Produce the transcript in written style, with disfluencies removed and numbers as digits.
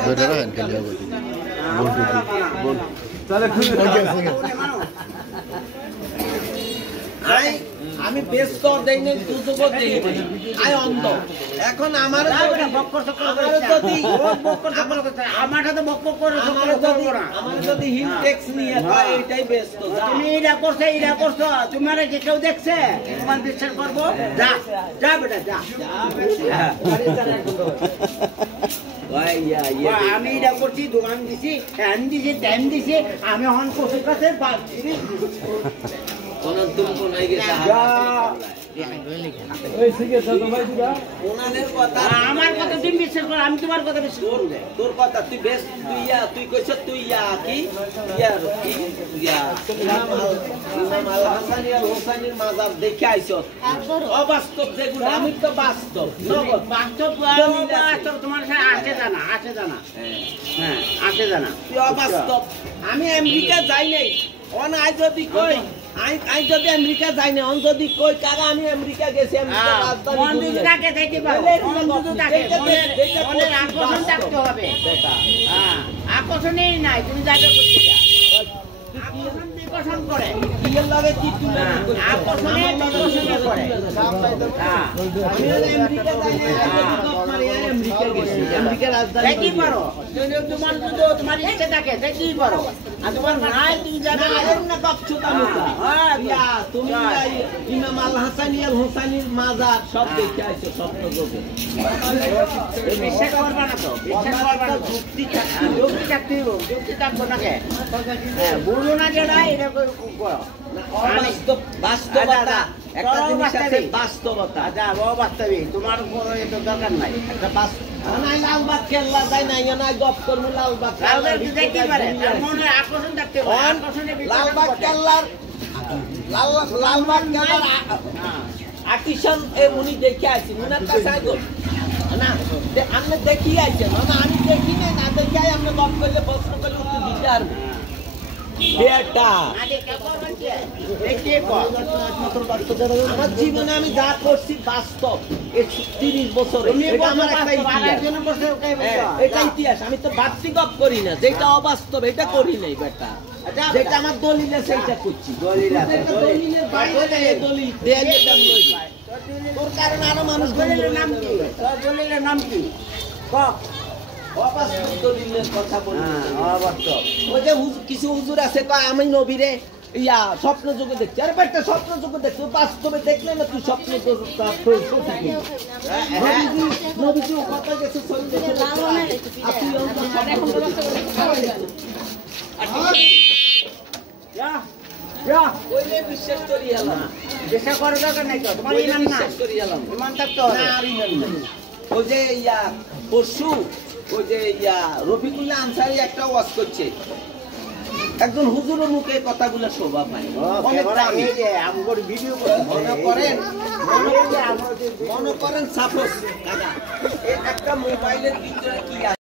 ধরে রাখেন খালি হবে বল তাহলে ঠিক আছে আমি ব্যস্ত দেই না দুটো দেই আই অন্ধ এখন আমার বক্কর চক্কর যদি বক্কর চক্কর করতে আমার সাথে বক্কর করে আমার যদি হিল ট্যাক্স নিয়ে হয় এটাই ব্যস্ত তুমি এটা করছো তোমার কি কেউ দেখছে তোমার বিশ্বাস করবো যা যা বেটা যা আমি এটা করছি দোকান দিছি ফ্যান দিছি টাইম দিছি আমি হন কোষের কাছে আমার কথা তুমি বিশ্বাস করো আমি তোমার কথা বিশ্বাস করব তোর কথা তুই বেশ তুই কইছ তুই কি ইমাম আল হোসাইনের মাজার দেখে আইছ অবাস্তব যেগুলো আমি তো বাস্তব বাস্তব তোমার সাথে আসে জানা হ্যাঁ আসে জানা তুই অবাস্তব আমি আমেরিকা যাই নাই অন আই যদি কই আই যদি আমেরিকা যাই না অন যদি কই কাকা আমি আমেরিকা গেছি আমেরিকা রাজধানী দেখতে পারো মনের আকর্ষণ থাকতে হবে হ্যাঁ আকর্ষণই নাই তুমি যাবে করতে যা আকর্ষণ বিকর্ষণ করে কি লাগে কি তুমি আকর্ষণে বিকর্ষণ করে হ্যাঁ আমি আমেরিকা যাই না কপ মারি আমেরিকা গেছি আমেরিকা রাজধানী দেখতে পারো তোমার যদি তোমার ইচ্ছে থাকে দেখতেই পারো আর তোমার নাই তুমি যাবে না কপ ছুতা মুতা তুমি ইমাম আল হোসাইনের মাজার সব দেখে আইছো স্বপ্ন যোগে বিশ্বাস করবা না তো বিশ্বাস করবা না যুক্তি থাকবো না কে বলো না যেটা এটা করো বাস্তবতা একটা জিনিস আছে বাস্তবতা আচ্ছা বাস্তবিক তোমার কোনো এটা দরকার নাই একটা নাই লালবাগ কেল্লা যায় নাই না গপ করবো লালবাগ দেখতে পারে মনে আকর্ষণ থাকতে লালবাগ কেল্লার লালবাগ কেল্লার আকিশন এ মুনি দেখে আছি মুনার কাছে আইগো না আপনি দেখি আইছেন না আমি দেখি নাই না দেখি আপনি গপ করলে প্রশ্ন করলে উত্তর দিতে পারবো বেটা আমার জীবনে আমি যা করছি বাস্তব 30 বছরে এটা ইতিহাস আমি তো বাড়তি গপ করি না যেটা অবাস্তব এটা করি নাই বেটা যেটা আমার দলিল আছে সেটা করছি তোর কারণে আরো মানুষ দলিলের নাম কি অবাস্তব দলিলের কথা বলি ওই যে কিছু হুজুর আছে কয় আমি নবীরে স্বপ্ন যোগে দেখছি আরে বেটা স্বপ্ন যোগে দেখছি বাস্তবে দেখলে না তুই স্বপ্ন নবীজি কথা গেছে বিশ্বাস করি এলাম বিশ্বাস করার দরকার নাই তো তোমার ইমান না বিশ্বাস করি এলাম ইমান থাকতে হবে ওই যে পরশু ওই যে রফিকুল্লাহ আনসারী একটা ওয়াজ করছে একজন হুজুরের মুখে কথাগুলো শোভা পায় অনেক দামি ভিডিও মনে করেন সাপোজ একটা মোবাইলের ভিতরে কি